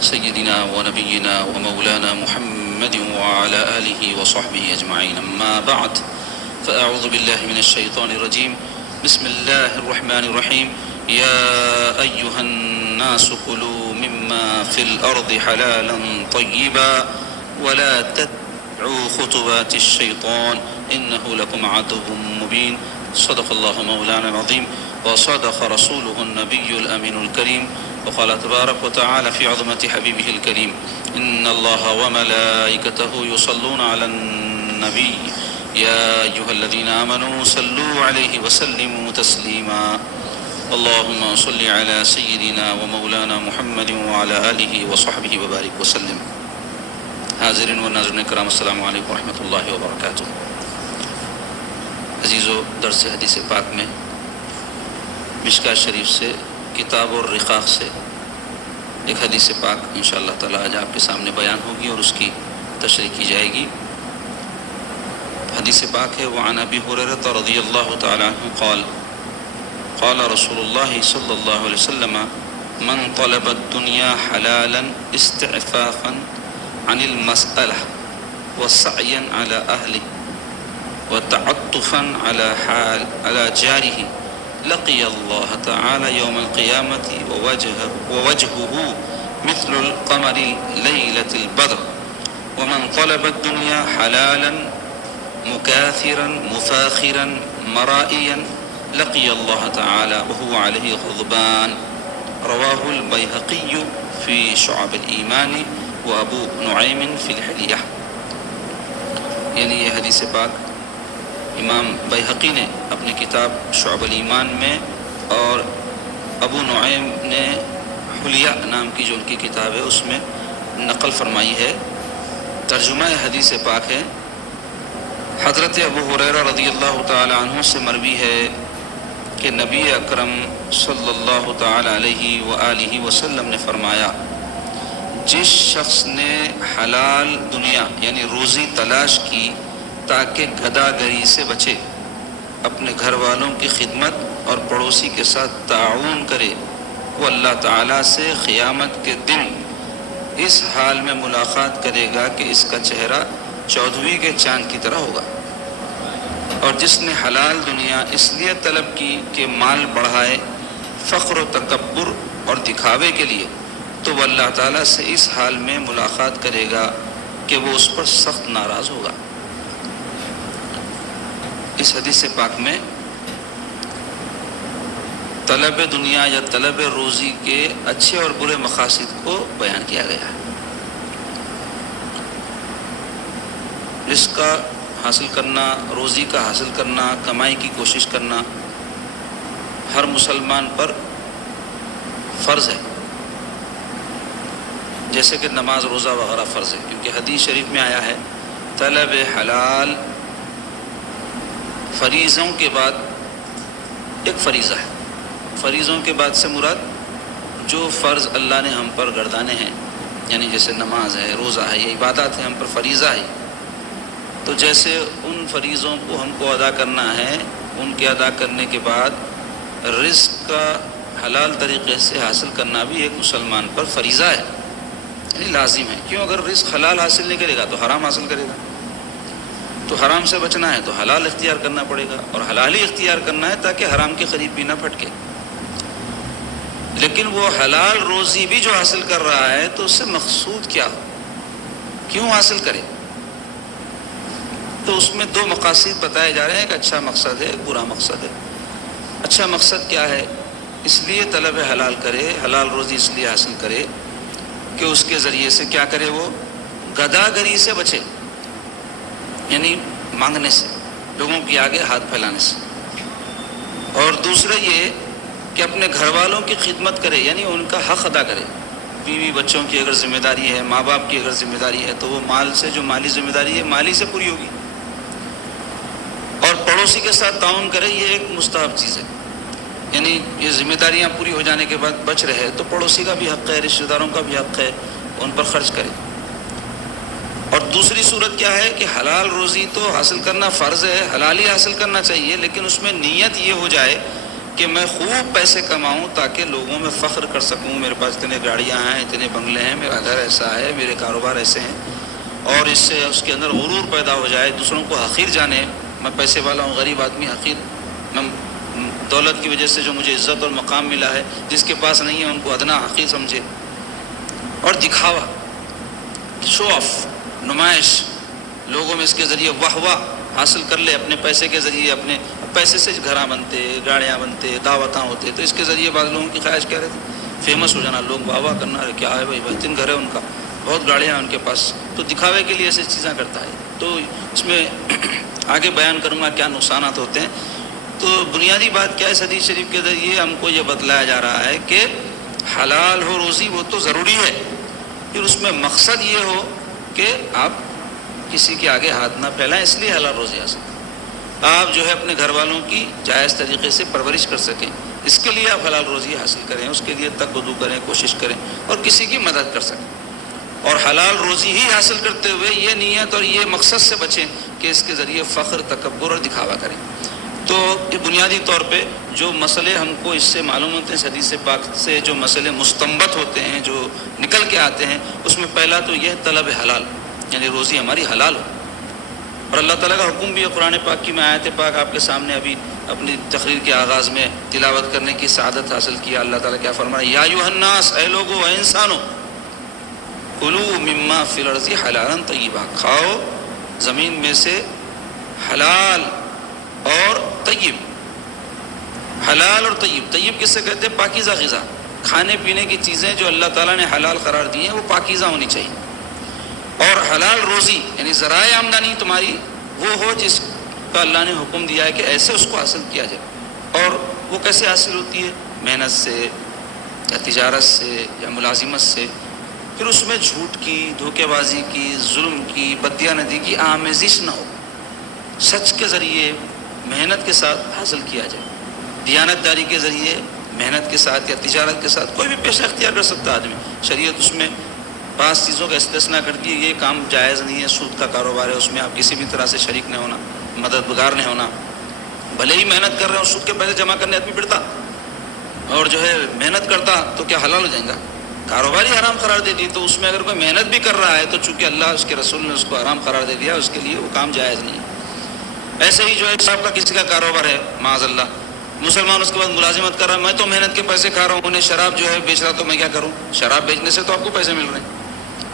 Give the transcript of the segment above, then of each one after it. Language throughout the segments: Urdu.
سيدنا ونبينا ومولانا محمد وعلى آله وصحبه أجمعين. أما بعد فأعوذ بالله من الشيطان الرجيم. بسم الله الرحمن الرحيم. يا أيها الناس كلوا مما في الأرض حلالا طيبا ولا تتبعوا خطوات الشيطان إنه لكم عدو مبين. صدق الله مولانا العظيم وصدق رسوله النبي الأمين الكريم. وقال تبارك وتعالى في عظمة حبيبه الكريم: إن الله وملائكته يصلون على النبي يا أيها الذين آمنوا صلوا عليه وسلموا تسليما. اللهم صل على سيدنا ومولانا محمد وعلى آله وصحبه وبارك وسلم. حاضرین و ناظرین کرام، السلام علیکم ورحمۃ اللہ وبرکاتہ. عزیزو، درس حدیث پاک میں مشکاۃ شریف سے کتاب الرقاق سے ایک حدیث پاک انشاءاللہ تعالی آج آپ کے سامنے بیان ہوگی اور اس کی تشریح کی جائے گی. حدیث پاک ہے: وعن ابی ہریرہ رضی اللہ تعالی عنہ قال قال رسول اللہ صلی اللہ علیہ وسلم: من طلب الدنیا حلالا استعفافا عن المسألة وسعيا على أهله وتعطفا على جاره لقي الله تعالى يوم القيامة ووجهه مثل القمر ليلة البدر. ومن طلب الدنيا حلالا مكاثرا مفاخرا مرائيا لقي الله تعالى وهو عليه غضبان. رواه البيهقي في شعب الإيمان وابو نعیم فی الحلیہ. یعنی یہ حدیث پاک امام بیہقی نے اپنی کتاب شعب الایمان میں اور ابو نعیم نے حلیہ نام کی جو ان کی کتاب ہے اس میں نقل فرمائی ہے. ترجمہ حدیث پاک ہے: حضرت ابو ہریرہ رضی اللہ تعالی عنہ سے مروی ہے کہ نبی اکرم صلی اللہ تعالی علیہ وآلہ وسلم نے فرمایا: جس شخص نے حلال دنیا یعنی روزی تلاش کی تاکہ گداگری سے بچے، اپنے گھر والوں کی خدمت اور پڑوسی کے ساتھ تعاون کرے، وہ اللہ تعالیٰ سے قیامت کے دن اس حال میں ملاقات کرے گا کہ اس کا چہرہ 14ویں کے چاند کی طرح ہوگا. اور جس نے حلال دنیا اس لیے طلب کی کہ مال بڑھائے، فخر و تکبر اور دکھاوے کے لیے، تو وہ اللہ تعالیٰ سے اس حال میں ملاقات کرے گا کہ وہ اس پر سخت ناراض ہوگا. اس حدیث پاک میں طلب دنیا یا طلب روزی کے اچھے اور برے مقاصد کو بیان کیا گیا ہے. رزق کا حاصل کرنا، روزی کا حاصل کرنا، کمائی کی کوشش کرنا ہر مسلمان پر فرض ہے، جیسے کہ نماز، روزہ وغیرہ فرض ہے. کیونکہ حدیث شریف میں آیا ہے طلب حلال فریضوں کے بعد ایک فریضہ ہے. فریضوں کے بعد سے مراد جو فرض اللہ نے ہم پر گردانے ہیں، یعنی جیسے نماز ہے، روزہ ہے، یہ عبادات ہے، ہم پر فریضہ ہے. تو جیسے ان فریضوں کو ہم کو ادا کرنا ہے، ان کے ادا کرنے کے بعد رزق کا حلال طریقے سے حاصل کرنا بھی ایک مسلمان پر فریضہ ہے، یعنی لازم ہے. کیوں؟ اگر رزق حلال حاصل نہیں کرے گا تو حرام حاصل کرے گا. تو حرام سے بچنا ہے تو حلال اختیار کرنا پڑے گا، اور حلال ہی اختیار کرنا ہے تاکہ حرام کے قریب بھی نہ پھٹکے. لیکن وہ حلال روزی بھی جو حاصل کر رہا ہے تو اس سے مقصود کیا ہو، کیوں حاصل کرے؟ تو اس میں دو مقاصد بتائے جا رہے ہیں. ایک اچھا مقصد ہے، ایک برا مقصد ہے. اچھا مقصد کیا ہے؟ اس لیے طلب حلال کرے، حلال روزی اس لیے حاصل کرے کہ اس کے ذریعے سے کیا کرے؟ وہ گداگری سے بچے، یعنی مانگنے سے، لوگوں کے آگے ہاتھ پھیلانے سے. اور دوسرا یہ کہ اپنے گھر والوں کی خدمت کرے، یعنی ان کا حق ادا کرے. بیوی بچوں کی اگر ذمہ داری ہے، ماں باپ کی اگر ذمہ داری ہے تو وہ مال سے، جو مالی ذمہ داری ہے مالی سے پوری ہوگی. اور پڑوسی کے ساتھ تعاون کرے، یہ ایک مستحب چیز ہے. یعنی یہ ذمہ داریاں پوری ہو جانے کے بعد بچ رہے تو پڑوسی کا بھی حق ہے، رشتہ داروں کا بھی حق ہے، ان پر خرچ کرے. اور دوسری صورت کیا ہے کہ حلال روزی تو حاصل کرنا فرض ہے، حلال ہی حاصل کرنا چاہیے، لیکن اس میں نیت یہ ہو جائے کہ میں خوب پیسے کماؤں تاکہ لوگوں میں فخر کر سکوں، میرے پاس اتنے گاڑیاں ہیں، اتنے بنگلے ہیں، میرا گھر ایسا ہے، میرے کاروبار ایسے ہیں، اور اس سے اس کے اندر غرور پیدا ہو جائے، دوسروں کو حقیر جانے، میں پیسے والا ہوں، غریب آدمی حقیر، میں دولت کی وجہ سے جو مجھے عزت اور مقام ملا ہے، جس کے پاس نہیں ہے ان کو ادنا حقیر سمجھے، اور دکھاوا، شو آف، نمائش، لوگوں میں اس کے ذریعے واہ واہ حاصل کر لے، اپنے پیسے کے ذریعے، اپنے پیسے سے گھراں بنتے، گاڑیاں بنتے، دعوتاں ہوتے، تو اس کے ذریعے بعض لوگوں کی خواہش کیا رہتی، فیمس ہو جانا، لوگ واہ واہ کرنا، کیا ہے بھائی، بہترین گھر ہے ان کا، بہت گاڑیاں ہیں ان کے پاس، تو دکھاوے کے لیے ایسی چیزیں کرتا ہے۔ تو اس میں آگے بیان کروں گا کیا نقصانات ہوتے ہیں۔ تو بنیادی بات کیا ہے، اس حدیث شریف کے ذریعے ہم کو یہ بتلایا جا رہا ہے کہ حلال ہو روزی وہ تو ضروری ہے، پھر اس میں مقصد یہ ہو کہ آپ کسی کے آگے ہاتھ نہ پھیلائیں، اس لیے حلال روزی حاصل کریں، آپ جو ہے اپنے گھر والوں کی جائز طریقے سے پرورش کر سکیں، اس کے لیے آپ حلال روزی حاصل کریں، اس کے لیے تقدو کریں، کوشش کریں، اور کسی کی مدد کر سکیں، اور حلال روزی ہی حاصل کرتے ہوئے یہ نیت اور یہ مقصد سے بچیں کہ اس کے ذریعے فخر، تکبر اور دکھاوا کریں۔ تو یہ بنیادی طور پہ جو مسئلے ہم کو اس سے معلوم ہوتے ہیں، حدیث پاک سے جو مسئلے مستنبط ہوتے ہیں، جو نکل کے آتے ہیں، اس میں پہلا تو یہ طلب حلال، یعنی روزی ہماری حلال ہو، اور اللہ تعالیٰ کا حکم بھی ہے قرآن پاک کی، میں آیت پاک آپ کے سامنے ابھی اپنی تقریر کے آغاز میں تلاوت کرنے کی سعادت حاصل کیا۔ اللہ تعالیٰ کیا فرما رہا ہے، یا ایھا الناس، اے لوگو، اے انسانو، کلوا مما فی الارض حلالا طیبا، کھاؤ زمین میں سے حلال اور طیب، حلال اور طیب، طیب کس سے کہتے ہیں؟ پاکیزہ غذا، کھانے پینے کی چیزیں جو اللہ تعالیٰ نے حلال قرار دی ہیں وہ پاکیزہ ہونی چاہیے، اور حلال روزی یعنی ذرائع آمدنی تمہاری وہ ہو جس کا اللہ نے حکم دیا ہے کہ ایسے اس کو حاصل کیا جائے، اور وہ کیسے حاصل ہوتی ہے؟ محنت سے یا تجارت سے یا ملازمت سے، پھر اس میں جھوٹ کی، دھوکے بازی کی، ظلم کی، بددیانتی کی آمیزش نہ ہو، سچ کے ذریعے محنت کے ساتھ حاصل کیا جائے، دیانت داری کے ذریعے محنت کے ساتھ یا تجارت کے ساتھ کوئی بھی پیشہ اختیار کر سکتا آدمی، شریعت اس میں بعض چیزوں کا استثناء کرتی ہے، یہ کام جائز نہیں ہے، سود کا کاروبار ہے، اس میں آپ کسی بھی طرح سے شریک نہیں ہونا، مددگار نہیں ہونا، بھلے ہی محنت کر رہے ہو، سود کے پیسے جمع کرنے آدمی پڑتا اور جو ہے محنت کرتا تو کیا حلال ہو جائیں گا؟ کاروبار ہی حرام قرار دے دی، تو اس میں اگر کوئی محنت بھی کر رہا ہے تو چونکہ اللہ اس کے رسول نے اس کو حرام قرار دے دیا، اس کے لیے وہ کام جائز نہیں ہے۔ ایسے ہی جو ہے صاحب کا کسی کا کاروبار ہے، معاذ اللہ، مسلمان اس کے بعد ملازمت کر رہا ہے، میں تو محنت کے پیسے کھا رہا ہوں، انہیں شراب جو ہے بیچ رہا تو میں کیا کروں؟ شراب بیچنے سے تو آپ کو پیسے مل رہے ہیں،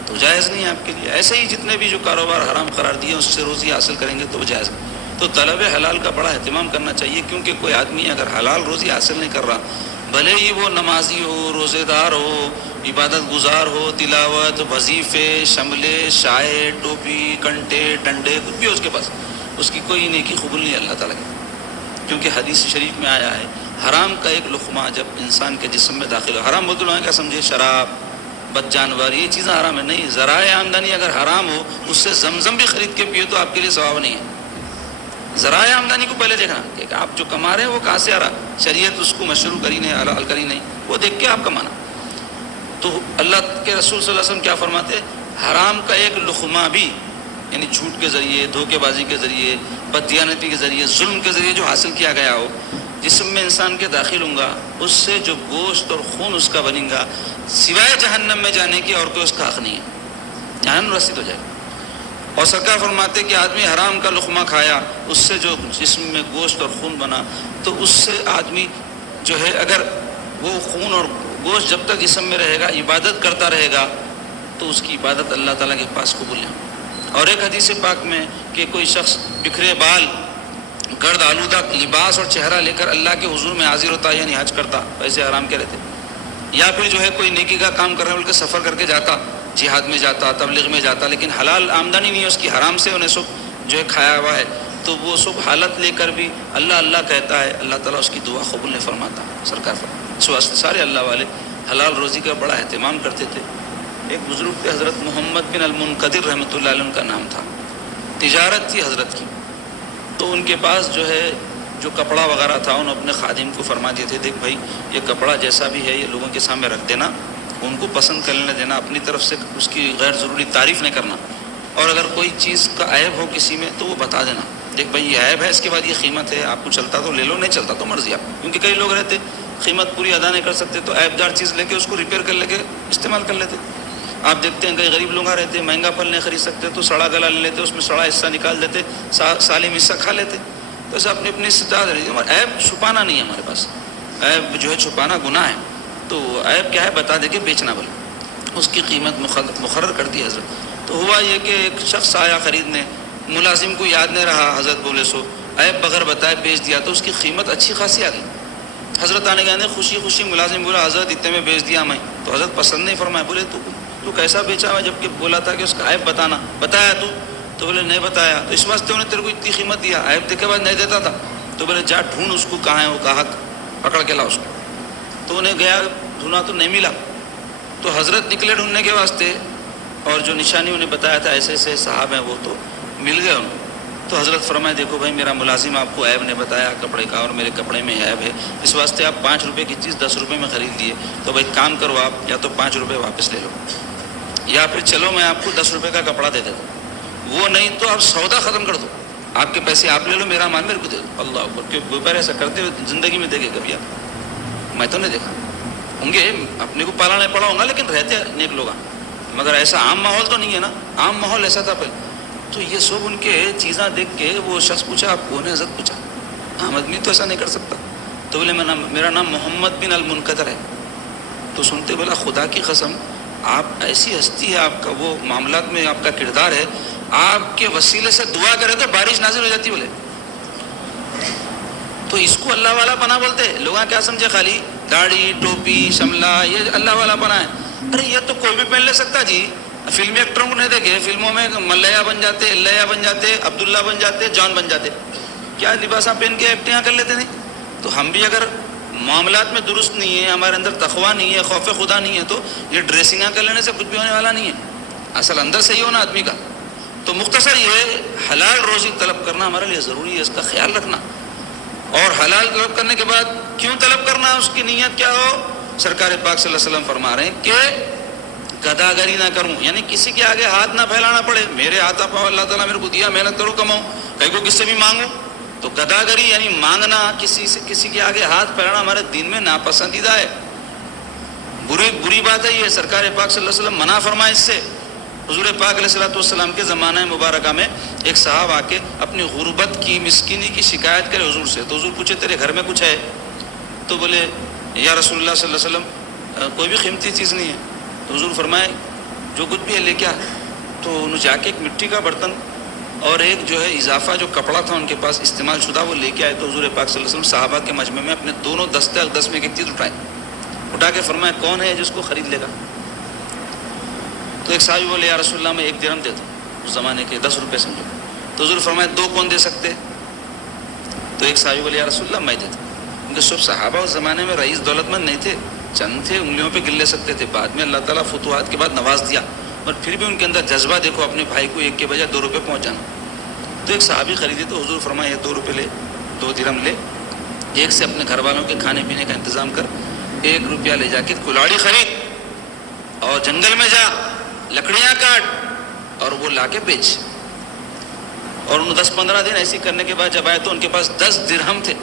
تو جائز نہیں ہے آپ کے لیے۔ ایسے ہی جتنے بھی جو کاروبار حرام قرار دیے اس سے روزی حاصل کریں گے تو وہ جائز ہے۔ تو طلب حلال کا بڑا اہتمام کرنا چاہیے، کیونکہ کوئی آدمی اگر حلال روزی حاصل نہیں کر رہا، بھلے ہی وہ نمازی ہو، روزے دار ہو، عبادت گزار ہو، تلاوت، وظیفے، شملے، شائع، ٹوپی، کنٹے، ڈنڈے، کچھ بھی ہو اس کے پاس، اس کی کوئی نیکی قبول نہیں اللہ تعالیٰ کی، کیونکہ حدیث شریف میں آیا ہے حرام کا ایک لقمہ جب انسان کے جسم میں داخل ہو، حرام بولتے لوگ کیا سمجھے؟ شراب، بد جانور، یہ چیزیں حرام ہے، نہیں، ذرائع آمدنی اگر حرام ہو، اس سے زمزم بھی خرید کے پیو تو آپ کے لیے ثواب نہیں ہے۔ ذرائع آمدنی کو پہلے دیکھنا کہ آپ جو کما رہے ہیں وہ کہاں سے آ رہا، شریعت اس کو مشروع کری نہیں، حلال کری نہیں، وہ دیکھ کے آپ کمانا۔ تو اللہ کے رسول صلی اللہ علیہ وسلم کیا فرماتے ہیں؟ حرام کا ایک لقمہ بھی، یعنی جھوٹ کے ذریعے، دھوکے بازی کے ذریعے، بددیانتی کے ذریعے، ظلم کے ذریعے جو حاصل کیا گیا ہو، جسم میں انسان کے داخل ہوں گا، اس سے جو گوشت اور خون اس کا بنے گا، سوائے جہنم میں جانے کی اور کوئی اس کا حق نہیں ہے، جہنم رسید ہو جائے گا۔ اور سرکار فرماتے کہ آدمی حرام کا لقمہ کھایا، اس سے جو جسم میں گوشت اور خون بنا، تو اس سے آدمی جو ہے اگر وہ خون اور گوشت جب تک جسم میں رہے گا، عبادت کرتا رہے گا، تو اس کی عبادت اللہ تعالیٰ کے پاس قبول نہیں۔ اور ایک حدیث پاک میں کہ کوئی شخص بکھرے بال، گرد آلودہ لباس اور چہرہ لے کر اللہ کے حضور میں حاضر ہوتا، یعنی حج کرتا، پیسے حرام کے رہتے، یا پھر جو ہے کوئی نیکی کا کام کرنے بلکہ سفر کر کے جاتا، جہاد میں جاتا، تبلیغ میں جاتا، لیکن حلال آمدنی نہیں ہے اس کی، حرام سے انہیں سب جو ہے کھایا ہوا ہے، تو وہ سب حالت لے کر بھی اللہ اللہ کہتا ہے، اللہ تعالیٰ اس کی دعا قبول نہیں فرماتا۔ سرکار فرماتا، اس واسطے سارے اللہ والے حلال روزی کا بڑا اہتمام کرتے تھے۔ ایک بزرگ تھے حضرت محمد بن المنقدر رحمۃ اللہ علیہ، ان کا نام تھا، تجارت تھی حضرت کی، تو ان کے پاس جو ہے جو کپڑا وغیرہ تھا، انہوں اپنے خادم کو فرما دیے تھے، دیکھ بھائی یہ کپڑا جیسا بھی ہے یہ لوگوں کے سامنے رکھ دینا، ان کو پسند کرنے دینا، اپنی طرف سے اس کی غیر ضروری تعریف نہیں کرنا، اور اگر کوئی چیز کا عیب ہو کسی میں تو وہ بتا دینا، دیکھ بھائی یہ عیب ہے، اس کے بعد یہ قیمت ہے، آپ کو چلتا تو لے لو، نہیں چلتا تو مرضی آپ. کیونکہ کئی لوگ رہتے قیمت پوری ادا نہیں کر سکتے تو عیب دار چیز لے کے اس کو ریپیئر کر لے کے استعمال کر لیتے. آپ دیکھتے ہیں کئی غریب لوگ رہتے مہنگا پھل نہیں خرید سکتے تو سڑا گلا لے لیتے، اس میں سڑا حصہ نکال دیتے، سالم حصہ کھا لیتے. تو ایسا اپنی اپنی استطاعت رہتی ہے. عیب چھپانا نہیں ہے ہمارے پاس، عیب جو ہے چھپانا گناہ ہے. تو عیب کیا ہے بتا دے کے بیچنا، بولے اس کی قیمت مقرر کر دی حضرت. تو ہوا یہ کہ ایک شخص آیا خریدنے، ملازم کو یاد نہیں رہا، حضرت بولے سو عیب بغیر بتائے بیچ دیا تو اس کی قیمت اچھی خاصی آ گئی. حضرت آنے گئے خوشی خوشی، ملازم بولا حضرت اتنے میں بیچ دیا میں. تو حضرت پسند نہیں فرمایا، بولے تو کیسا بیچا ہوا، جب کہ بولا تھا کہ اس کا عیب بتانا، بتایا تو بولے نہیں بتایا. تو اس واسطے انہیں تیرے کو اتنی قیمت دیا، عیب دیکھے بعد نہیں دیتا تھا. تو بولے جا ڈھونڈ اس کو کہاں ہے وہ گاہک، پکڑ کے لا اس کو. تو انہیں گیا ڈھونڈا تو نہیں ملا. تو حضرت نکلے ڈھونڈنے کے واسطے، اور جو نشانی انہیں بتایا تھا ایسے ایسے صاحب ہیں وہ تو مل گئے انہیں. تو حضرت فرمائے دیکھو بھائی میرا ملازم آپ کو عیب نے بتایا کپڑے کا، اور میرے کپڑے میں عیب ہے، اس واسطے آپ 5 روپے کی چیز 10 روپے میں خرید لیے. تو بھائی کام کرو آپ، یا تو 5 روپے واپس لے لو، یا پھر چلو میں آپ کو 10 روپے کا کپڑا دے دیتا ہوں. وہ نہیں تو آپ سودا ختم کر دو، آپ کے پیسے آپ لے لو، میرا مال میرے کو دے دو. اللہ اکبر. کہ کوئی بار ایسا کرتے ہوئے زندگی میں دیکھے کبھی آپ؟ میں تو نہیں دیکھا. ہوں گے اپنے کو پالا نہیں پڑا ہوں گا لیکن رہتے نیک لوگ، مگر ایسا عام ماحول تو نہیں ہے نا. عام ماحول ایسا تھا پہلے. تو یہ سب ان کے چیزاں دیکھ کے وہ شخص پوچھا آپ کون ہے؟ حضرت پوچھا. عام آدمی تو ایسا نہیں کر سکتا. تو بولے میرا نام محمد بن المنقدر ہے. تو سنتے بولا خدا کی قسم آپ ایسی ہستی ہے، آپ کا وہ معاملات میں آپ کا کردار ہے، آپ کے وسیلے سے دعا کرے تو بارش نازل ہو جاتی. بولے تو اس کو اللہ والا پناہ بولتے. لوگ کیا سمجھے خالی داڑھی ٹوپی شملہ یہ اللہ والا پناہ ہے. ارے یہ تو کوئی بھی پہن لے سکتا جی. فلمی ایکٹروں کو نہیں دیکھے، فلموں میں ملیہ بن جاتے، اللہ بن جاتے، عبداللہ بن جاتے، جان بن جاتے، کیا لباساں پہن کے ایکٹنگاں کر لیتے نہیں. تو ہم بھی اگر معاملات میں درست نہیں ہے، ہمارے اندر تقویٰ نہیں ہے، خوف خدا نہیں ہے، تو یہ ڈریسنگاں کر لینے سے کچھ بھی ہونے والا نہیں ہے. اصل اندر صحیح ہونا آدمی کا. تو مختصر یہ حلال روزی طلب کرنا ہمارے لیے ضروری ہے، اس کا خیال رکھنا. اور حلال طلب کرنے کے بعد کیوں طلب کرنا، اس کی نیت کیا ہو. سرکار پاک صلی اللہ علیہ وسلم فرما رہے ہیں کہ گداگری نہ کروں، یعنی کسی کے آگے ہاتھ نہ پھیلانا پڑے. میرے ہاتھ پاؤ اللہ تعالیٰ میرے کو دیا، محنت کرو کماؤ، کہیں کو کس سے بھی مانگو. تو گداگری یعنی مانگنا، کسی کے آگے ہاتھ پھیلانا ہمارے دین میں ناپسندیدہ ہے، بری بات ہے. یہ سرکار پاک صلی اللہ علیہ وسلم منع فرمائے اس سے. حضور پاک علیہ الصلوۃ والسلام کے زمانہ مبارکہ میں ایک صاحب آ کے اپنی غربت کی مسکینی کی شکایت کرے حضور سے. تو حضور پوچھے تیرے گھر میں کچھ ہے؟ تو بولے یا رسول اللہ صلی اللہ علیہ وسلم کوئی بھی قیمتی چیز نہیں ہے. تو حضور فرمائے جو کچھ بھی ہے لے کے آ. تو انہوں جا کے ایک مٹی کا برتن اور ایک جو ہے اضافہ جو کپڑا تھا ان کے پاس استعمال شدہ وہ لے کے آئے. تو حضور پاک صلی اللہ علیہ وسلم صحابہ کے مجمع میں اپنے دونوں دستے اقدس میں ایک چیز اٹھا کے فرمایا کون ہے جس کو خرید لے گا. تو ایک صحابی بولے یا رسول اللہ میں 1 درہم دے دوں، اس زمانے کے 10 روپے سمجھو. تو حضور فرمایا 2 کون دے سکتے؟ تو ایک صحابی بولے یا رسول اللہ میں دے دوں. کیونکہ سب صحابہ اس زمانے میں رئیس دولت مند نہیں تھے، چند تھے، انگلیوں پہ گن لے سکتے تھے. بعد میں اللہ تعالیٰ فتوحات کے بعد نواز دیا، اور پھر بھی ان کے اندر جذبہ دیکھو اپنے بھائی کو 1 کے بجائے 2 روپے پہنچانا. تو ایک صحابی خریدے. تو حضور فرمایا 2 روپے لے، 2 درہم لے، ایک سے اپنے گھر والوں کے کھانے پینے کا انتظام کر، 1 روپیہ لے جا کے کلاڑی خرید اور جنگل میں جا لکڑیاں کاٹ اور وہ لا کے بیچ. اور انہوں 10-15 دن ایسی کرنے کے بعد جب آئے تو ان کے پاس 10 درہم تھے.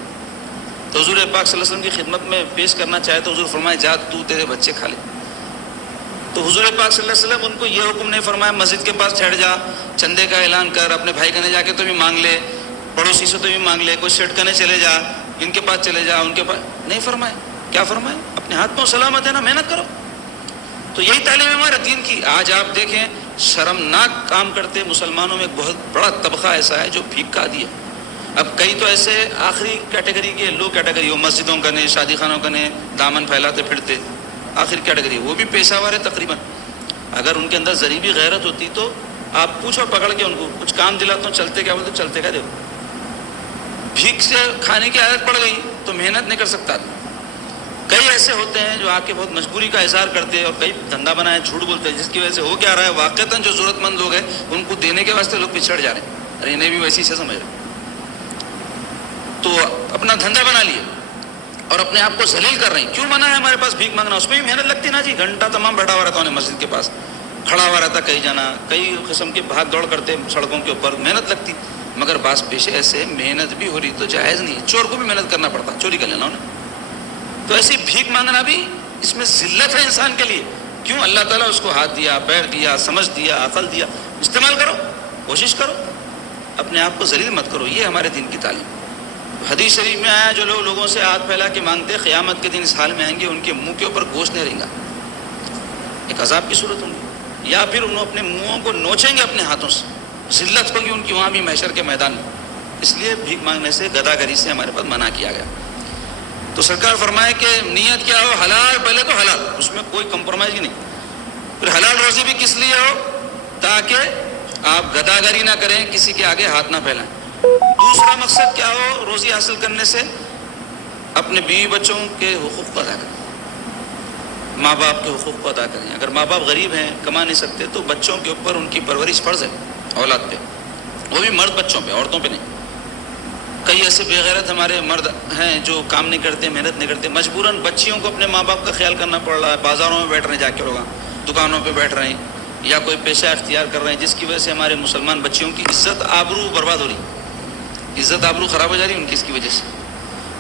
تو حضور پاک صلی اللہ علیہ وسلم کی خدمت میں پیش کرنا چاہے تو حضور فرمائے جا تو تیرے بچے کھا لے. تو حضور پاک صلی اللہ علیہ وسلم ان کو یہ حکم نہیں فرمایا مسجد کے پاس ٹھہر جا، چندے کا اعلان کر، اپنے بھائی کنے جا کے تو بھی مانگ لے، پڑوسی سے تو بھی مانگ لے، کوئی سیٹ کنے چلے جا، ان کے پاس چلے جا، ان کے پاس نہیں فرمائے. کیا فرمائے؟ اپنے ہاتھ پاؤں سلامت ہے نا، محنت کرو. تو یہی تعلیم ہے ہمارے دین کی. آج آپ دیکھیں شرمناک کام کرتے مسلمانوں میں ایک بہت بڑا طبقہ ایسا ہے جو بھیک کا عادی ہے. اب کئی تو ایسے آخری کیٹیگری کے لو کیٹیگری ہو، مسجدوں کا نے، شادی خانوں کا نے دامن پھیلاتے پھرتے، آخری کیٹیگری وہ بھی پیشہ ور ہے تقریباً. اگر ان کے اندر ذریعی غیرت ہوتی تو آپ پوچھو پکڑ کے ان کو کچھ کام دلاتا ہوں، چلتے کیا بولتے چلتے کیا دیکھو. بھیک سے کھانے کی عادت پڑ گئی تو محنت نہیں کر سکتا. کئی ایسے ہوتے ہیں جو آ کے بہت مجبوری کا اظہار کرتے ہیں اور کئی دھندا بنائے جھوٹ بولتے ہیں، جس کی وجہ سے ہو کیا رہا ہے واقعتاً جو ضرورت مند لوگ ہیں ان کو دینے کے واسطے لوگ پچھڑ جا رہے ہیں. ارے انہیں بھی ویسی سے سمجھ رہے. تو اپنا دھندا بنا لیے اور اپنے آپ کو ذلیل کر رہے ہیں. کیوں منع ہے ہمارے پاس بھیک مانگنا؟ اس میں بھی محنت لگتی نا جی. گھنٹہ تمام بیٹھا ہوا رہتا ہوں مسجد کے پاس، کھڑا ہوا رہتا کئی جانا، کئی قسم کے بھاگ دوڑ کرتے سڑکوں کے اوپر، محنت لگتی. مگر بعض پیشے ایسے محنت بھی ہو رہی تو جائز نہیں ہے، چور کو بھی محنت کرنا پڑتا، چوری کر لینا انہیں. تو ایسی بھیک مانگنا بھی اس میں ذلت ہے انسان کے لیے. کیوں؟ اللہ تعالیٰ اس کو ہاتھ دیا، پیر دیا، سمجھ دیا، عقل دیا، استعمال کرو، کوشش کرو، اپنے آپ کو ذلیل مت کرو. یہ ہمارے دین کی تعلیم. حدیث شریف میں آیا جو لوگ لوگوں سے ہاتھ پھیلا کے مانگتے قیامت کے دن اس حال میں آئیں گے ان کے منہ کے اوپر گوشت نہیں رہیں گا، ایک عذاب کی صورت ہوگی، یا پھر انہوں اپنے منہوں کو نوچیں گے اپنے ہاتھوں سے، ذلت ہوگی ان کی وہاں بھی محشر کے میدان میں. اس لیے بھیک مانگنے سے، گداگری سے ہمارے پاس منع کیا گیا. تو سرکار فرمائے کہ نیت کیا ہو؟ حلال، پہلے تو حلال، اس میں کوئی کمپرومائز ہی نہیں. پھر حلال روزی بھی کس لیے ہو؟ تاکہ آپ گداگری نہ کریں، کسی کے آگے ہاتھ نہ پھیلائیں. دوسرا مقصد کیا ہو روزی حاصل کرنے سے؟ اپنے بیوی بچوں کے حقوق کو ادا کریں، ماں باپ کے حقوق کو ادا کریں. اگر ماں باپ غریب ہیں، کما نہیں سکتے، تو بچوں کے اوپر ان کی پرورش فرض ہے، اولاد پہ، وہ بھی مرد بچوں پہ، عورتوں پہ نہیں. کئی ایسے بے غیرت ہمارے مرد ہیں جو کام نہیں کرتے، محنت نہیں کرتے، مجبوراً بچیوں کو اپنے ماں باپ کا خیال کرنا پڑ رہا ہے. بازاروں میں بیٹھ رہے ہیں، جا کے لوگ دکانوں پہ بیٹھ رہے ہیں، یا کوئی پیشہ اختیار کر رہے ہیں، جس کی وجہ سے ہمارے مسلمان بچیوں کی عزت آبرو برباد ہو رہی، عزت آبرو خراب ہو جا رہی ہے ان کی اس کی وجہ سے.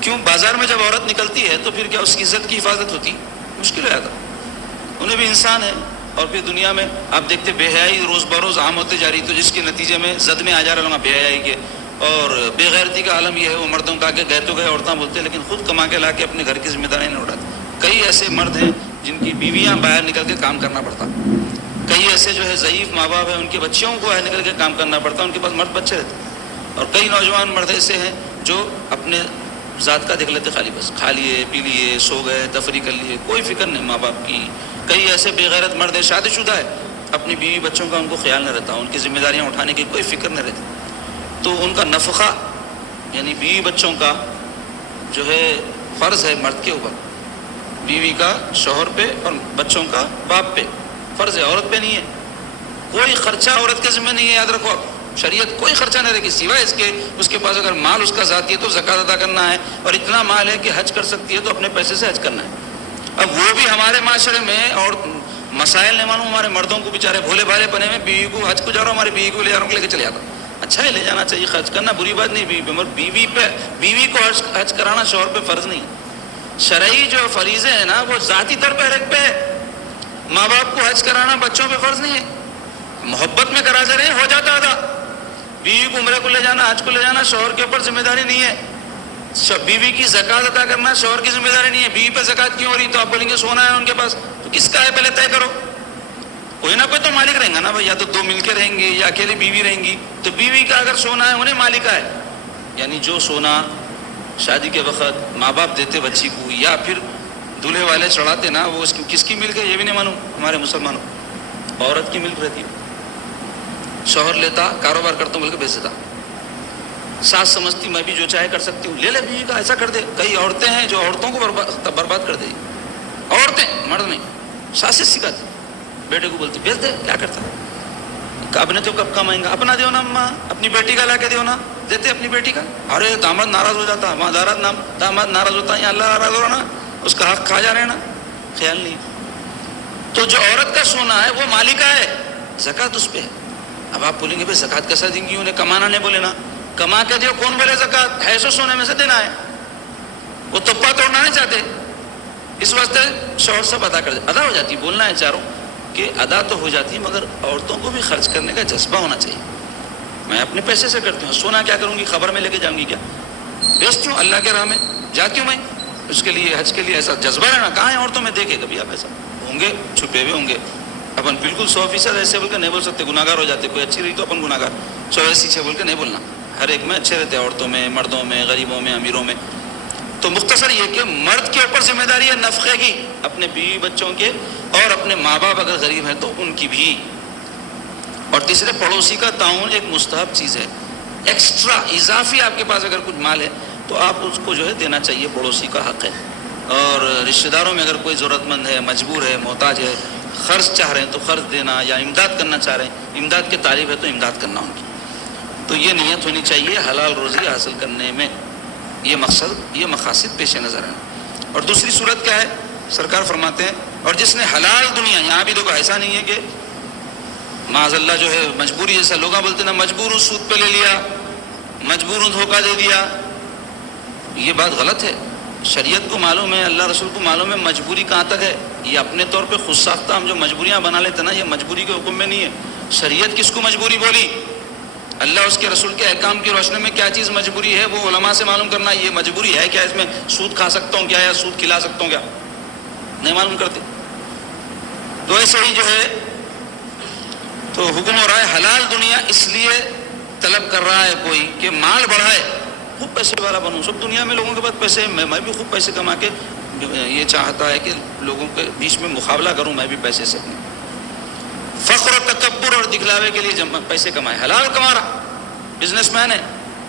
کیوں؟ بازار میں جب عورت نکلتی ہے تو پھر کیا اس کی عزت کی حفاظت ہوتی؟ مشکل ہو جاتا. انہیں بھی انسان ہے. اور پھر دنیا میں آپ دیکھتے بے حیائی روز بروز عام ہوتے جا رہی، تو جس کے نتیجے میں زد میں آ جا رہے لوگ بے حیائی کے. اور بے غیرتی کا عالم یہ ہے، وہ مردوں کا کہ گئے تو گئے، عورتیں بولتے ہیں، لیکن خود کما کے لا کے اپنے گھر کی ذمہ داری نہیں اٹھاتے. کئی ایسے مرد ہیں جن کی بیویاں باہر نکل کے کام کرنا پڑتا. کئی ایسے جو ہے ضعیف ماں باپ ہیں، ان کے بچوں کو باہر نکل کے کام کرنا پڑتا، ان کے پاس مرد بچے رہتے. اور کئی نوجوان مرد ایسے ہیں جو اپنے ذات کا دیکھ لیتے، خالی بس کھا لیے، پی لیے، سو گئے، تفریح کر لیے، کوئی فکر نہیں ماں باپ کی. کئی ایسے بے غیرت مرد ہیں، شادی شدہ ہے، اپنی بیوی بچوں کا ان کو خیال نہیں رہتا، ان کی ذمہ داریاں اٹھانے کی کوئی فکر نہیں رہتی. تو ان کا نفقہ یعنی بیوی بچوں کا جو ہے فرض ہے مرد کے اوپر، بیوی کا شوہر پہ اور بچوں کا باپ پہ فرض ہے، عورت پہ نہیں ہے. کوئی خرچہ عورت کے ذمہ نہیں ہے، یاد رکھو. آپ شریعت کوئی خرچہ نہیں رکھی سوائے اس کے، اس کے پاس اگر مال اس کا ذاتی ہے تو زکوٰۃ ادا کرنا ہے، اور اتنا مال ہے کہ حج کر سکتی ہے تو اپنے پیسے سے حج کرنا ہے. اب وہ بھی ہمارے معاشرے میں اور مسائل نہیں معلوم، ہمارے مردوں کو بیچارے بھولے بھالے پنے میں، بیوی کو حج کو جا رہا ہوں، ہماری بیوی کو لے جا رہا ہوں، لے کے چلے جاتا. اچھا ہے، لے جانا چاہیے، خرچ کرنا بری بات نہیں. بیوی پہ مگر بیوی کو حج کرانا شوہر پہ فرض نہیں. شرعی جو فریضے ہیں نا وہ ذاتی طور پہ ہر ایک پہ ہے. ماں باپ کو حج کرانا بچوں پہ فرض نہیں ہے، محبت میں کرا جا رہے ہیں، ہو جاتا ادا. بیوی کو عمرے کو لے جانا، حج کو لے جانا شوہر کے اوپر ذمہ داری نہیں ہے. بیوی کی زکوٰۃ ادا کرنا شوہر کی ذمہ داری نہیں ہے. بیوی پہ زکوٰۃ کیوں ہو رہی؟ تو آپ بولیں گے سونا ہے ان کے پاس، تو کس کا ہے پہلے طے کرو. کوئی نہ کوئی تو مالک رہیں گا نا بھائی، یا تو دو مل کے رہیں گے یا اکیلی بیوی رہیں گی. تو بیوی کا اگر سونا ہے انہیں مالک ہے، یعنی جو سونا شادی کے وقت ماں باپ دیتے بچی کو یا پھر دولہے والے چڑھاتے نا، وہ کس کی ملک ہے یہ بھی نہیں معلوم ہمارے مسلمانوں. عورت کی ملک رہتی ہے. شوہر لیتا، کاروبار کرتا ہوں بول کے بیچ دیتا. ساس سمجھتی میں بھی جو چاہے کر سکتی ہوں، لے لے بیوی کا، ایسا کر دے. کئی عورتیں ہیں جو عورتوں کو برباد کر دے. عورتیں، مرد نہیں، ساسیں سکھاتی، بیٹے کو بولتی بیچ دے، کیا کرتا ہے. اب نے تو کب کمائیں گا، اپنا دیو نا اماں، اپنی بیٹی کا لا کے دیو نا. دیتے اپنی بیٹی کا. ارے داماد ناراض ہو جاتا، وہاں داماد ناراض ہوتا ہے، یہاں اللہ ناراض ہو رہا نا، اس کا حق کھا جا رہے نا، خیال نہیں. تو جو عورت کا سونا ہے وہ مالکہ ہے، زکوٰۃ اس پہ ہے. اب آپ بولیں گے بھائی زکوٰۃ کیسا دیں گی، انہیں کمانا نہیں بولے نا. کما کے دیو، کون بولے زکوٰۃ ہے؟ سو سونے میں سے دینا ہے. وہ تپا توڑنا نہیں چاہتے، اس واسطے شوہر سب ادا کر دے. ادا ہو جاتی، بولنا ہے چاروں کہ ادا تو ہو جاتی، مگر عورتوں کو بھی خرچ کرنے کا جذبہ ہونا چاہیے. میں اپنے پیسے سے کرتی ہوں، سونا کیا کروں گی، خبر میں لے کے جاؤں گی کیا؟ بیچتی ہوں اللہ کے راہ میں، جاتی ہوں میں اس کے لیے، حج کے لیے. ایسا جذبہ رہنا کہاں ہے عورتوں میں؟ دیکھے کبھی آپ ایسا ہوں گے، چھپے ہوئے ہوں گے. اپن بالکل 100% ایسے بول کے نہیں بول سکتے، گناہ گار ہو جاتے. کوئی اچھی رہی تو اپن گناہ گار، 100 بول کے نہیں بولنا. ہر ایک میں اچھے رہتے، عورتوں میں، مردوں میں، غریبوں میں، امیروں میں. تو مختصر یہ کہ مرد کے اوپر ذمہ داری ہے نفقے کی، اپنے بیوی بچوں کے، اور اپنے ماں باپ اگر غریب ہیں تو ان کی بھی. اور تیسرے، پڑوسی کا تعاون ایک مستحب چیز ہے. ایکسٹرا اضافی آپ کے پاس اگر کچھ مال ہے تو آپ اس کو جو ہے دینا چاہیے، پڑوسی کا حق ہے. اور رشتہ داروں میں اگر کوئی ضرورت مند ہے، مجبور ہے، محتاج ہے، خرچ چاہ رہے ہیں تو خرچ دینا، یا امداد کرنا چاہ رہے ہیں، امداد کے طالب ہے تو امداد کرنا ان کی. تو یہ نیت ہونی چاہیے حلال روزی حاصل کرنے میں. یہ مقصد، یہ مقاصد پیش نظر ہیں. اور دوسری صورت کیا ہے؟ سرکار فرماتے ہیں اور جس نے حلال دنیا، یہاں بھی دیکھو ایسا نہیں ہے کہ معاذ اللہ جو ہے مجبوری، جیسا لوگ بولتے ہیں نا مجبور سود پہ لے لیا، مجبور ہوں دھوکہ دے دیا، یہ بات غلط ہے۔ شریعت کو معلوم ہے، اللہ رسول کو معلوم ہے مجبوری کہاں تک ہے۔ یہ اپنے طور پہ خود ساختہ ہم جو مجبوریاں بنا لیتے ہیں نا، یہ مجبوری کے حکم میں نہیں ہے۔ شریعت کس کو مجبوری بولی؟ اللہ اس کے رسول کے احکام کی روشنی میں کیا چیز مجبوری ہے وہ علماء سے معلوم کرنا۔ یہ مجبوری ہے کیا؟ اس میں سود کھا سکتا ہوں کیا، یا سود کھلا سکتا ہوں کیا؟ نہیں معلوم کرتے۔ تو ایسے ہی جو ہے تو حکم ہو رہا ہے حلال دنیا اس لیے طلب کر رہا ہے کوئی کہ مال بڑھائے، خوب پیسے والا بنوں، سب دنیا میں لوگوں کے پاس پیسے، میں بھی خوب پیسے کما کے یہ چاہتا ہے کہ لوگوں کے بیچ میں مقابلہ کروں میں بھی پیسے سے، فخر و تکبر اور دکھلاوے کے لیے پیسے کمائے۔ حلال کما رہا، بزنس مین ہے،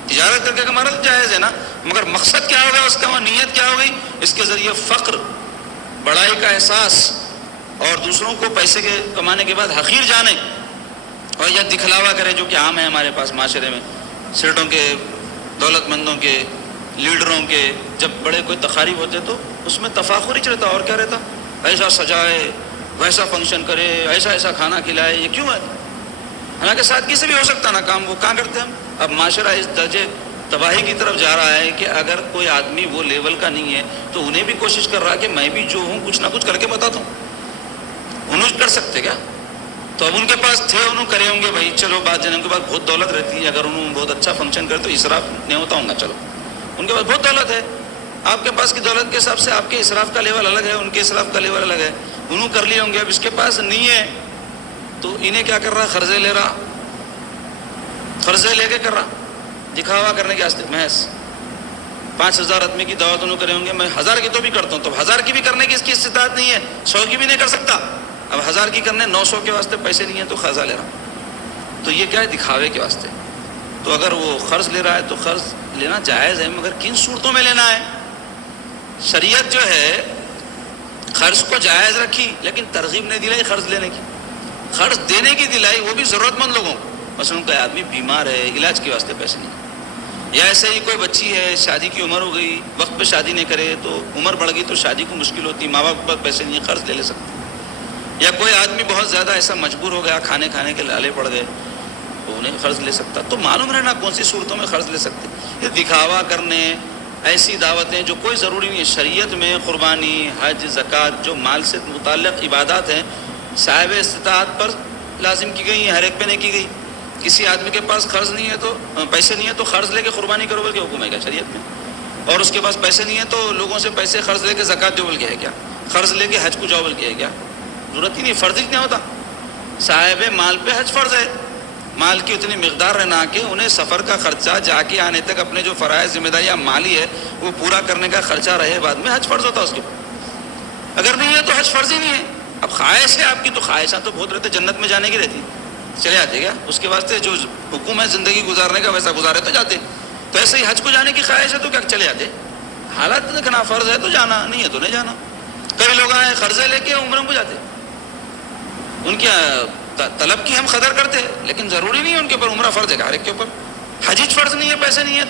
تجارت کر کے کما رہا تو جائز ہے نا، مگر مقصد کیا ہوگا اس کا، وہ نیت کیا ہوگی؟ اس کے ذریعے فقر، بڑائی کا احساس، اور دوسروں کو پیسے کے کمانے کے بعد حقیر جانے، اور یا دکھلاوا کرے جو کہ عام ہے ہمارے پاس معاشرے میں، سیٹوں کے، دولت مندوں کے، لیڈروں کے، جب بڑے کوئی تقاریب ہوتے تو اس میں تفاخر ہی رہتا، اور کیا رہتا؟ ایسا سجائے، ویسا فنکشن کرے، ایسا ایسا کھانا کھلائے، یہ کیوں ہے؟ حالانکہ سادگی سے بھی ہو سکتا نا کام، وہ کہاں کرتے ہم؟ اب معاشرہ اس درجے تباہی کی طرف جا رہا ہے کہ اگر کوئی آدمی وہ لیول کا نہیں ہے تو انہیں بھی کوشش کر رہا ہے کہ میں بھی جو ہوں کچھ نہ کچھ کر کے بتاتا ہوں۔ انہوں کر سکتے کیا؟ تو اب ان کے پاس تھے، انہوں کرے ہوں گے، بھائی چلو بات جانے، ان کے پاس بہت دولت رہتی ہے، اگر انہوں بہت اچھا فنکشن کرے تو اسراف نہیں ہوتا ہوں گا، چلو ان کے پاس بہت دولت ہے، آپ کے پاس کی دولت کے حساب سے آپ کے اسراف کا لیول الگ ہے، ان کے اسراف کا لیول الگ ہے، انہوں کر لیے ہوں گے۔ اب اس کے پاس نہیں ہے تو انہیں کیا کر رہا؟ قرضے لے رہا، قرضے لے کے کر رہا، دکھاوا کرنے کے واسطے۔ محض 5000 آدمی کی دعوت انہوں کرے ہوں گے، میں 1000 کی تو بھی کرتا ہوں، تو 1000 کی بھی کرنے کی اس کی استطاعت نہیں ہے، 100 کی بھی نہیں کر سکتا، اب 1000 کی کرنے 900 کے واسطے پیسے نہیں ہیں تو قرضہ لے رہا، تو یہ کیا ہے؟ دکھاوے کے واسطے۔ تو اگر وہ قرض لے رہا ہے تو قرض لینا جائز ہے، مگر کن صورتوں میں لینا ہے؟ شریعت جو ہے قرض کو جائز رکھی لیکن ترغیب نہیں دلائی قرض لینے کی، قرض دینے کی دلائی، وہ بھی ضرورت مند لوگوں کو۔ مثلا کوئی آدمی بیمار ہے، علاج کے واسطے پیسے نہیں، یا ایسے ہی کوئی بچی ہے، شادی کی عمر ہو گئی، وقت پہ شادی نہیں کرے تو عمر بڑھ گئی تو شادی کو مشکل ہوتی، ماں باپ کے پاس پیسے نہیں، قرض لے سکتے۔ یا کوئی آدمی بہت زیادہ ایسا مجبور ہو گیا، کھانے کے لالے پڑ گئے تو انہیں قرض لے سکتا۔ تو معلوم رہنا کون سی صورتوں میں قرض لے سکتے۔ یہ دکھاوا کرنے، ایسی دعوتیں جو کوئی ضروری نہیں ہے۔ شریعت میں قربانی، حج، زکوٰۃ جو مال سے متعلق عبادات ہیں صاحب استطاعت پر لازم کی گئی ہیں، ہر ایک پہ نہیں کی گئی۔ کسی آدمی کے پاس قرض نہیں ہے تو پیسے نہیں ہے تو قرض لے کے قربانی کرو بول کے حکم ہے کیا شریعت میں؟ اور اس کے پاس پیسے نہیں ہے تو لوگوں سے پیسے قرض لے کے زکوٰۃ دو بول کے ہے کیا؟ قرض لے کے حج کو جاؤ بول کے ہے کیا؟ ضرورت ہی نہیں، فرض ہی نہیں ہوتا۔ صاحب مال پہ حج فرض ہے، مال کی اتنی مقدار رہنا کہ انہیں سفر کا خرچہ، جا کے آنے تک اپنے جو فرائض ذمہ داریاں مالی ہے وہ پورا کرنے کا خرچہ رہے، بعد میں حج فرض ہوتا ہے اس کے اوپر۔ اگر نہیں ہے تو حج فرض ہی نہیں ہے۔ اب خواہش ہے آپ کی تو خواہشاں تو بہت رہتے، جنت میں جانے کی رہتی، چلے آتے کیا؟ اس کے واسطے جو حکم ہے زندگی گزارنے کا ویسا گزارے تو جاتے۔ تو ایسے ہی حج کو جانے کی خواہش ہے تو کیا چلے آتے؟ حالات دیکھنا، فرض ہے تو جانا، نہیں ہے تو نہیں جانا۔ کئی لوگ آئے قرضے لے کے عمرہ کو جاتے، ان کی طلب کی ہم قدر کرتے لیکن ضروری نہیں ہے ان کے اوپر عمرہ فرض ہے ہر ایک کے اوپر۔ حج فرض نہیں ہے، پیسے نہیں ہے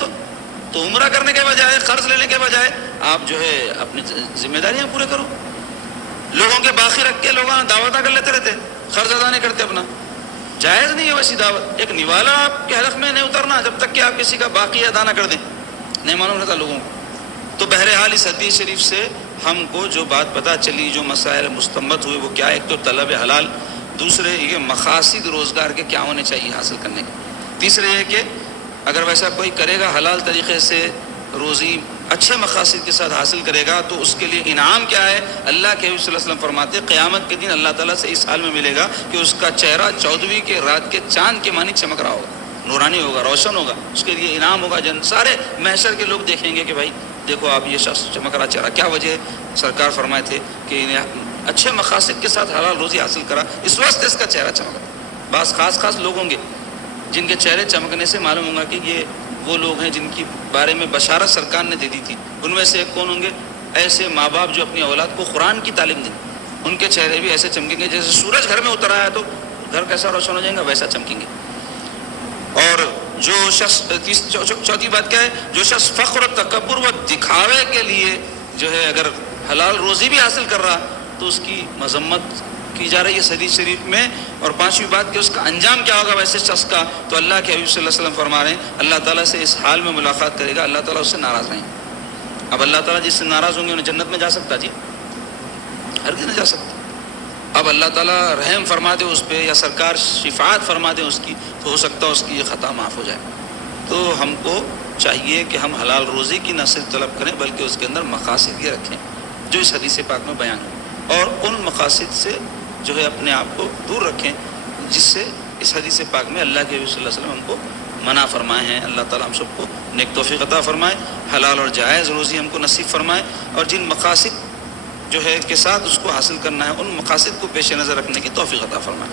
تو عمرہ کرنے کے بجائے، قرض لینے کے بجائے آپ جو ہے اپنی ذمہ داریاں پورے کرو۔ لوگوں کے باقی رکھ کے لوگ دعوتیں کر لیتے رہتے، قرض ادا نہیں کرتے اپنا، جائز نہیں ہے ویسی دعوت۔ ایک نوالا آپ کے حلق میں نہیں اترنا جب تک کہ آپ کسی کا باقی ادا نہ کر دیں، نہیں معلوم رہتا لوگوں کو۔ تو بہرحال اس حدیث شریف سے ہم کو جو بات پتہ چلی، جو مسائل مستنبط ہوئے وہ کیا؟ ایک تو طلب حلال، دوسرے یہ مقاصد روزگار کے کیا ہونے چاہیے حاصل کرنے کے، تیسرے یہ کہ اگر ویسا کوئی کرے گا حلال طریقے سے روزی اچھے مقاصد کے ساتھ حاصل کرے گا تو اس کے لیے انعام کیا ہے؟ اللہ کے حبیب صلی اللہ علیہ وسلم فرماتے ہیں قیامت کے دن اللہ تعالیٰ سے اس حال میں ملے گا کہ اس کا چہرہ 14ویں کے رات کے چاند کے مانی چمک رہا ہوگا، نورانی ہوگا، روشن ہوگا، اس کے لیے انعام ہوگا۔ سارے محشر کے لوگ دیکھیں گے کہ بھائی دیکھو آپ یہ شخص چمک رہا چہرہ، کیا وجہ ہے؟ سرکار فرمائے تھے کہ انہیں اچھے مقاصد کے ساتھ حلال روزی حاصل کرا، اس واسطے اس کا چہرہ چمک رہا۔ بعض خاص لوگ ہوں گے جن کے چہرے چمکنے سے معلوم ہوگا کہ یہ وہ لوگ ہیں جن کی بارے میں بشارت سرکار نے دے دی تھی۔ ان میں سے ایک کون ہوں گے؟ ایسے ماں باپ جو اپنی اولاد کو قرآن کی تعلیم دیں، ان کے چہرے بھی ایسے چمکیں گے جیسے سورج گھر میں اتر آیا تو گھر کیسا روشن ہو جائے گا ویسا چمکیں گے۔ اور جو شخص چوتھی بات کیا ہے؟ جو شخص فخر و تکبر و دکھاوے کے لیے جو ہے اگر حلال روزی بھی حاصل کر رہا تو اس کی مذمت کی جا رہی ہے اس حدیث شریف میں. اور پانچویں بات کہ اس کا انجام کیا ہوگا ویسے شخص کا, تو اللہ کے حبیب صلی اللہ علیہ وسلم فرما رہے ہیں اللہ تعالیٰ سے اس حال میں ملاقات کرے گا, اللہ تعالیٰ اس سے ناراض نہیں. اب اللہ تعالیٰ جس سے ناراض ہوں گے انہیں جنت میں جا سکتا جی؟ ہرگز نہیں جا سکتا. اب اللہ تعالیٰ رحم فرما دے اس پہ یا سرکار شفاعت فرما دے اس کی, تو ہو سکتا ہے اس کی یہ خطا معاف ہو جائے. تو ہم کو چاہیے کہ ہم حلال روزی کی نہ صرف طلب کریں بلکہ اس کے اندر مقاصد یہ رکھیں جو اس حدیث پاک میں بیان ہے, اور ان مقاصد سے جو ہے اپنے آپ کو دور رکھیں جس سے اس حدیث پاک میں اللہ کے صلی اللہ علیہ وسلم ہم کو منع فرمائے ہیں. اللہ تعالیٰ ہم سب کو نیک توفیق عطا فرمائے, حلال اور جائز روزی ہم کو نصیب فرمائے, اور جن مقاصد جو ہے کے ساتھ اس کو حاصل کرنا ہے ان مقاصد کو پیش نظر رکھنے کی توفیق عطا فرمائے.